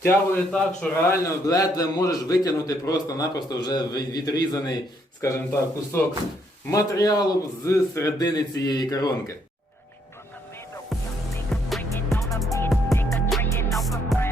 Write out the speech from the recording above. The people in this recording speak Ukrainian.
втягує так, що реально ледве можеш витягнути просто-напросто вже ви- відрізаний, скажімо так, кусок матеріалу з середини цієї коронки.